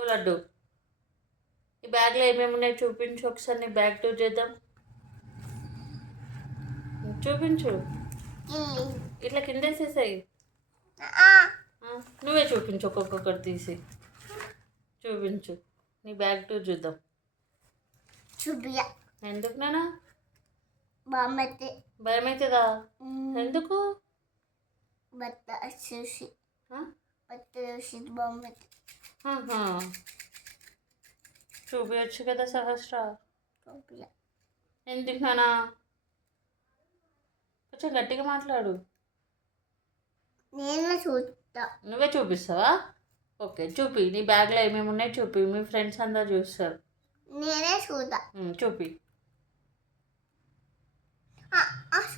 ఓ లడ్డు, ఈ బ్యాగ్లో ఏమేమి ఉన్నాయి చూపించు ఒకసారి. నీ బ్యాగ్ టూర్ చేద్దాం. చూపించు. ఇట్లా కిందేసేసాయి. నువ్వే చూపించు, ఒక్కొక్కటి తీసి చూపించు. నీ బ్యాగ్ టూర్ చూద్దాం. చూపియా. ఎందుకు నానా? భయం అవుతుందా? ఎందుకు? బట్ట చూసి బాగుంది. చూపించచ్చు కదా సహస్ర. చూపియా. ఎందుకు నానా? కొంచెం గట్టిగా మాట్లాడు. నేను చూస్తా. నువ్వే చూపిస్తావా? ఓకే, చూపి. నీ బ్యాగ్లో ఏమేమి ఉన్నాయి చూపి. మీ ఫ్రెండ్స్ అందరు చూస్తారు. నేనే చూద్దా. చూపి.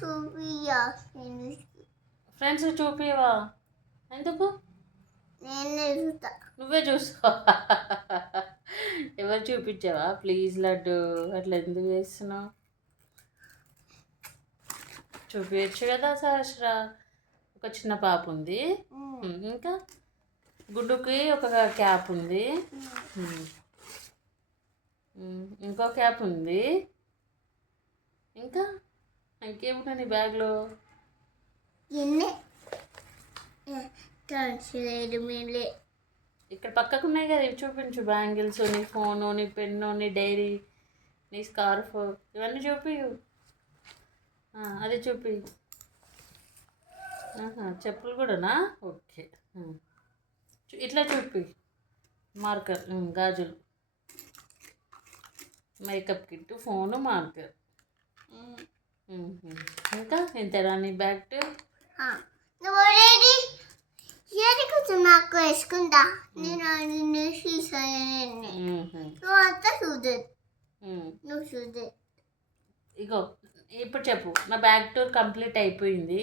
చూపియా. ఫ్రెండ్స్ చూపివా? ఎందుకు? నేనే చూస్తా. నువ్వే చూస్తావా? ఎవరు చూపించావా? ప్లీజ్ లడ్డు, అట్లా ఎందుకు చేస్తున్నావు? చూపించచ్చు కదా సహస్ర. ఒక చిన్న పాప ఉంది, ఇంకా గుడ్డుకి ఒక క్యాప్ ఉంది, ఇంకో క్యాప్ ఉంది, ఇంకా ఇంకేమున్నా నీ బ్యాగ్లో? ఇక్కడ పక్కకు ఉన్నాయి కదా, ఇవి చూపించు. బ్యాంగిల్స్, నీ ఫోను, నీ పెన్ను, నీ డైరీ, నీ స్కార్ఫ్, ఇవన్నీ చూపి. అది చూపి. చెప్పులు కూడానా? ఓకే, ఇట్లా చూపి. మార్కర్, గాజులు, మేకప్ కిట్, ఫోను, మార్కర్. ఇంకా ఇంతేనా నీ బ్యాగ్? నాకు వేసుకుంటా. నేను నువ్వు అంతా చూద్దు. నువ్వు చూద్దు. ఇగో ఇప్పుడు చెప్పు. నా బ్యాగ్ టూర్ కంప్లీట్ అయిపోయింది.